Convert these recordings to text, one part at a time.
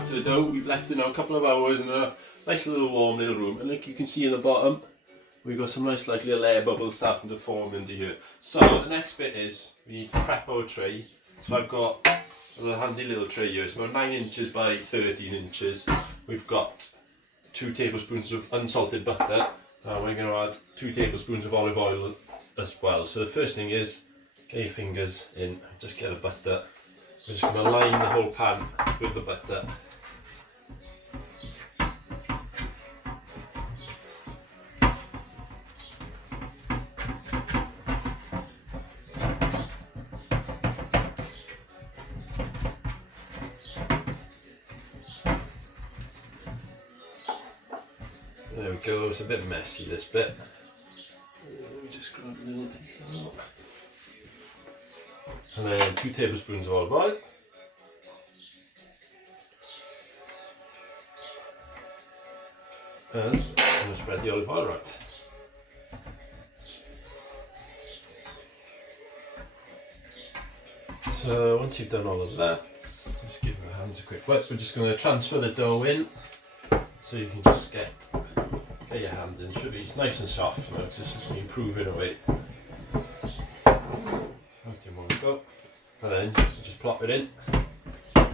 back to the dough. We've left it now a couple of hours in a nice little warm little room, and like you can see in the bottom, we've got some nice like little air bubbles starting to form into here. So the next bit is we need to prep our tray. So I've got a little handy little tray here. It's about 9 inches by 13 inches. We've got 2 tablespoons of unsalted butter, and we're going to add 2 tablespoons of olive oil as well. So the first thing is get your fingers in, just get the butter. We're just going to line the whole pan with the butter. There we go, it's a bit messy this bit. Let me just grab a little thing. And then 2 tablespoons of olive oil. And I'm going to spread the olive oil out. So once you've done all of that, just give your hands a quick wet. We're just going to transfer the dough in, so you can just get your hands in. It's nice and soft now, it's just improving away. Go. And then you just plop it in, and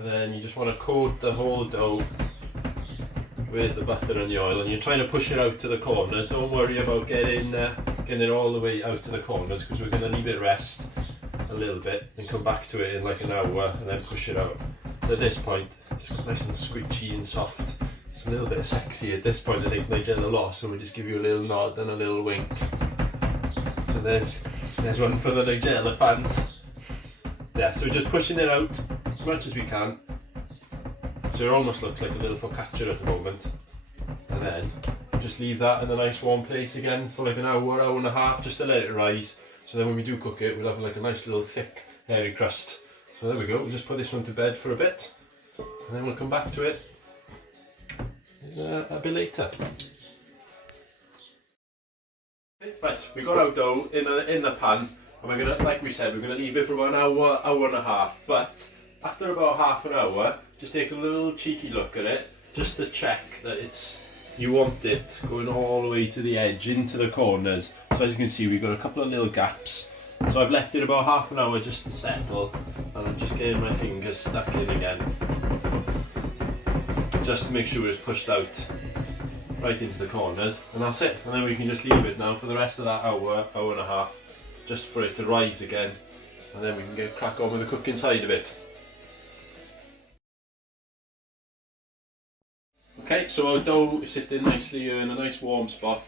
then you just want to coat the whole dough with the butter and the oil, and you're trying to push it out to the corners. Don't worry about getting it all the way out to the corners, because we're going to leave it rest a little bit and come back to it in like an hour and then push it out. At this point it's nice and squishy and soft. It's a little bit sexy at this point. I think Nigella lost, so we just give you a little nod and a little wink. So there's one for the Nigella fans. Yeah, so we're just pushing it out as much as we can. So it almost looks like a little focaccia at the moment. And then just leave that in a nice warm place again for like an hour, hour and a half, just to let it rise. So then when we do cook it, we'll have like a nice little thick, hairy crust. So there we go, we'll just put this one to bed for a bit, and then we'll come back to it a bit later. Right, we got our dough in the pan, and we're gonna, like we said, we're gonna leave it for about an hour, hour and a half. But after about half an hour, just take a little cheeky look at it, just to check that you want it going all the way to the edge, into the corners. So as you can see, we've got a couple of little gaps. So I've left it about half an hour just to settle, and I'm just getting my fingers stuck in again, just to make sure it's pushed out right into the corners, and that's it. And then we can just leave it now for the rest of that hour, hour and a half, just for it to rise again, and then we can get crack on with the cooking side of it. Okay, so our dough is sitting nicely here in a nice warm spot.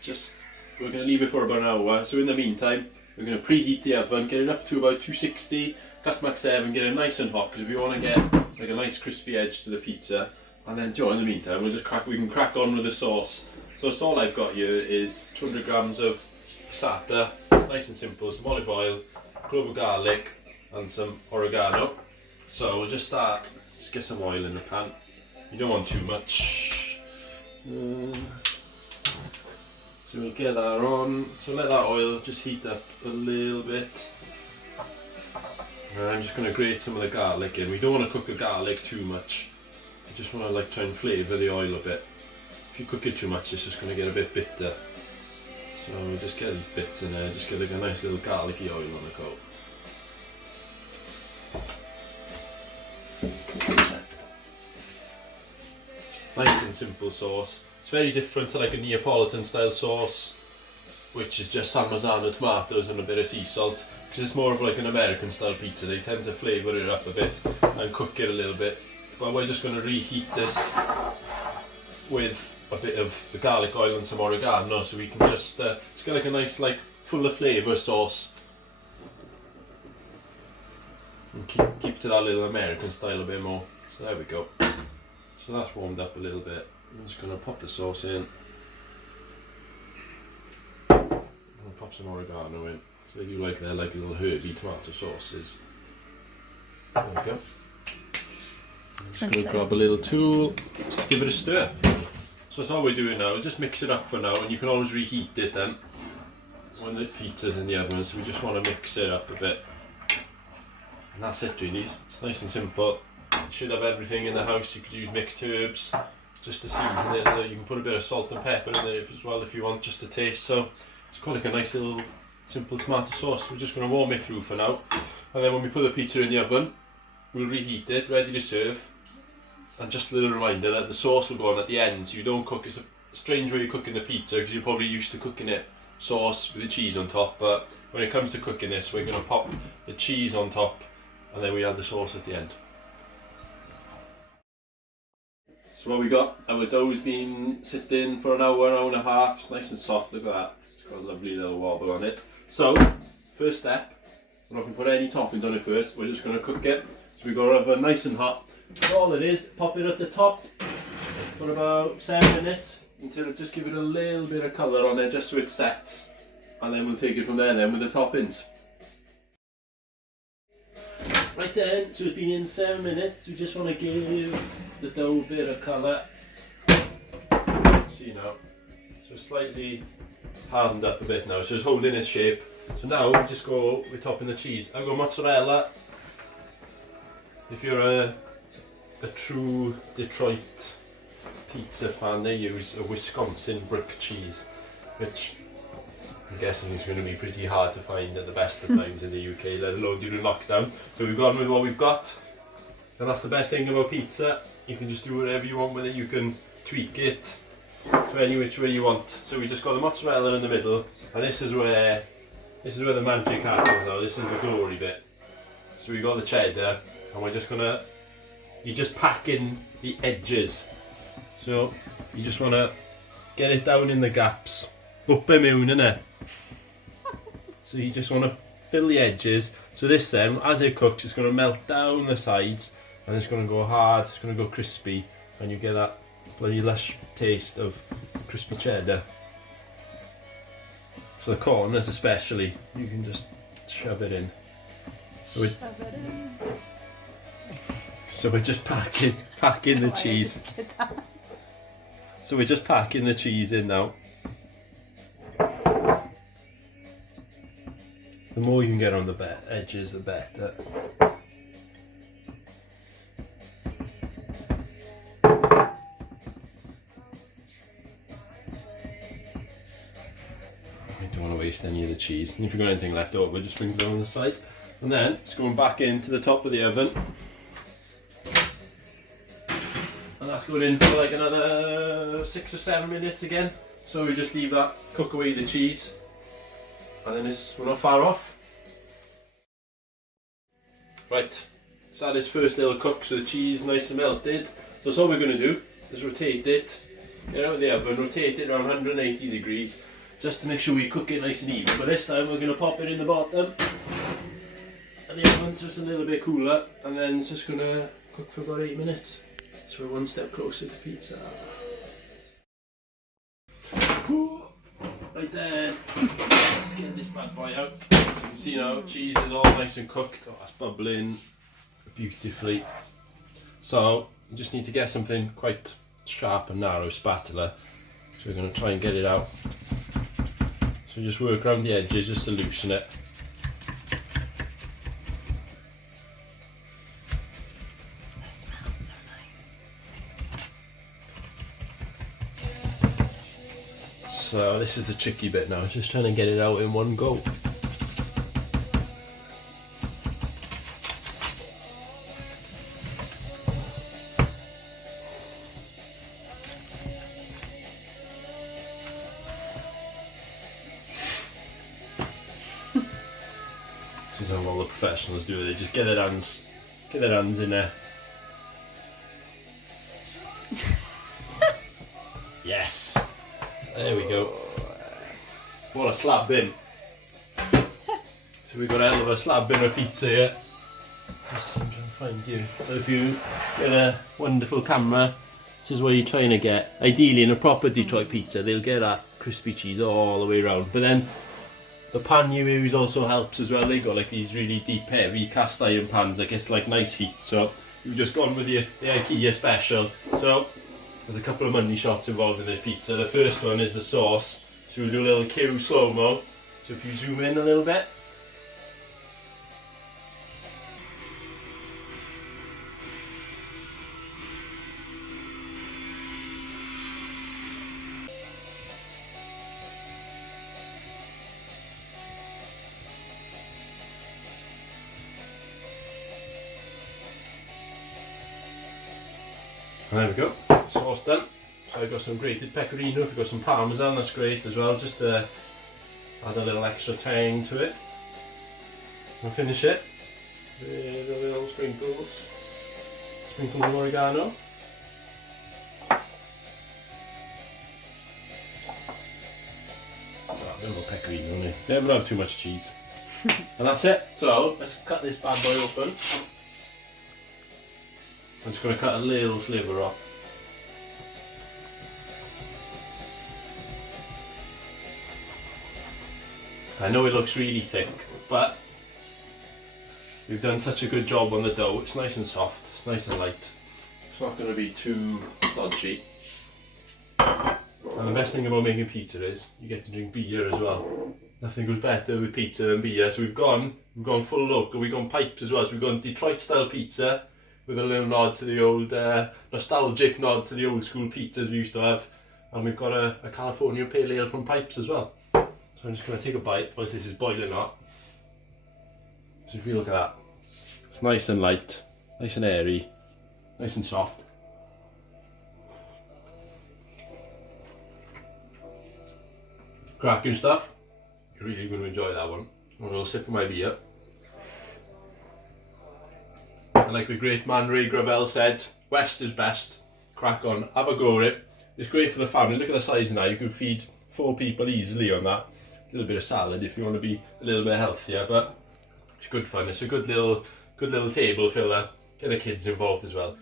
We're going to leave it for about an hour. So in the meantime, we're going to preheat the oven, get it up to about 260, gas max 7, get it nice and hot, because we want to get like a nice crispy edge to the pizza. And then, in the meantime, we can crack on with the sauce. So all I've got here is 200 grams of passata. It's nice and simple. Some olive oil, clove of garlic, and some oregano. So we'll just get some oil in the pan. You don't want too much. So we'll get that on. So let that oil just heat up a little bit. And I'm just going to grate some of the garlic in. We don't want to cook the garlic too much. I just want to try and flavour the oil a bit. If you cook it too much, it's just going to get a bit bitter. So we'll just get these bits in there, just get like a nice little garlicky oil on the go. Nice and simple sauce. It's very different to like a Neapolitan style sauce, which is just Parmesan tomatoes and a bit of sea salt, because it's more of like an American style pizza. They tend to flavour it up a bit and cook it a little bit. But we're just going to reheat this with a bit of the garlic oil and some oregano, so we can just it's got like a nice like full of flavour sauce, and keep to that little American style a bit more. So there we go. So that's warmed up a little bit. I'm just going to pop the sauce in. And pop some oregano in. So they do like their like little herby tomato sauces. There we go. I'm just going to grab a little tool just to give it a stir. So that's all we're doing now. Just mix it up for now, and you can always reheat it then when the pizza's in the oven. So we just want to mix it up a bit. And that's it really. It's nice and simple. should have everything in the house. You could use mixed herbs just to season it. You can put a bit of salt and pepper in there as well if you want, just to taste. So it's quite like a nice little simple tomato sauce. We're just going to warm it through for now, and then when we put the pizza in the oven, we'll reheat it, ready to serve. And just a little reminder that the sauce will go on at the end, so you don't cook. It's a strange way of cooking the pizza because you're probably used to cooking it sauce with the cheese on top, but when it comes to cooking this, we're going to pop the cheese on top and then we add the sauce at the end. So what we got, our dough's been sitting for an hour and a half. It's nice and soft, look at that. It's got a lovely little wobble on it. So, first step, we're not going to put any toppings on it first, we're just going to cook it. So we've got our oven nice and hot. And all it is, pop it at the top for about 7 minutes until it just give it a little bit of colour on it, just so it sets. And then we'll take it from there then with the toppings. Right then, so it's been in 7 minutes. We just want to give the dough a bit of colour. See now, so slightly hardened up a bit now, so it's holding its shape. So now we just go with topping the cheese. I've got mozzarella. If you're a true Detroit pizza fan, they use a Wisconsin brick cheese, which I'm guessing is going to be pretty hard to find at the best of times in the UK, let alone during lockdown. So we've gone with what we've got, and that's the best thing about pizza. You can just do whatever you want with it. You can tweak it to any which way you want. So we just got the mozzarella in the middle, and this is where the magic happens now. This is the glory bit. So we got the cheddar, and we're just gonna, you just pack in the edges. So you just want to get it down in the gaps. Up a moon, innit? So you just want to fill the edges. So this then, as it cooks, it's going to melt down the sides and it's going to go hard, it's going to go crispy, and you get that bloody lush taste of crispy cheddar. So the corners especially, you can just shove it in. So we're just packing the cheese. So we're just packing the cheese in now. The more you can get on the edges, the better. I don't want to waste any of the cheese. And if you've got anything left over, just sprinkle it on the side. And then it's going back into the top of the oven. And that's going in for like another 6 or 7 minutes again. So we just leave that, cook away the cheese, and then we're not far off. Right, it's had its first little cook, so the cheese is nice and melted. So all we're going to do is rotate it, get it out of the oven, rotate it around 180 degrees, just to make sure we cook it nice and even. But this time we're going to pop it in the bottom, and the oven's just a little bit cooler, and then it's just going to cook for about 8 minutes. So we're one step closer to pizza. Right then, let's get this bad boy out. So you can see now, cheese is all nice and cooked. Oh, that's bubbling beautifully. So you just need to get something quite sharp and narrow, spatula. So we're going to try and get it out. So just work around the edges just to loosen it. So this is the tricky bit now, just trying to get it out in one go. This is how all the professionals do it, they just get their hands in there. Yes! There we go. What a slab bin. So we've got a hell of a slab bin of pizza here. Just trying to find you. So if you get a wonderful camera, this is what you're trying to get. Ideally in a proper Detroit pizza, they'll get that crispy cheese all the way around. But then the pan you use also helps as well. They've got like these really deep heavy cast iron pans that gets like nice heat. So we've just gone with the IKEA special. So there's a couple of money shots involved in this pizza. The first one is the sauce. So we'll do a little Q slow-mo. So if you zoom in a little bit. There we go, sauce done. So I've got some grated pecorino, if you've got some parmesan, that's great as well, just to add a little extra tang to it. We'll finish it with a little sprinkles of oregano. A bit more pecorino in it. Never have too much cheese. And that's it. So let's cut this bad boy open. I'm just going to cut a little sliver off. I know it looks really thick, but we've done such a good job on the dough. It's nice and soft, it's nice and light. It's not going to be too stodgy. And the best thing about making pizza is you get to drink beer as well. Nothing goes better with pizza than beer. So we've gone full local, we've gone pipes as well. So we've gone Detroit style pizza with a little nod to the old, nostalgic nod to the old school pizzas we used to have. And we've got a California Pale Ale from Pipes as well. So I'm just going to take a bite once this is boiling hot. So if you look at that, it's nice and light, nice and airy, nice and soft. Cracking stuff. You're really going to enjoy that one. A little sip of my beer. And like the great man Ray Gravel said, West is best. Crack on, have a go at it. It's great for the family. Look at the size now. You can feed 4 people easily on that. A little bit of salad if you want to be a little bit healthier, but it's good fun. It's a good little table filler. Get the kids involved as well.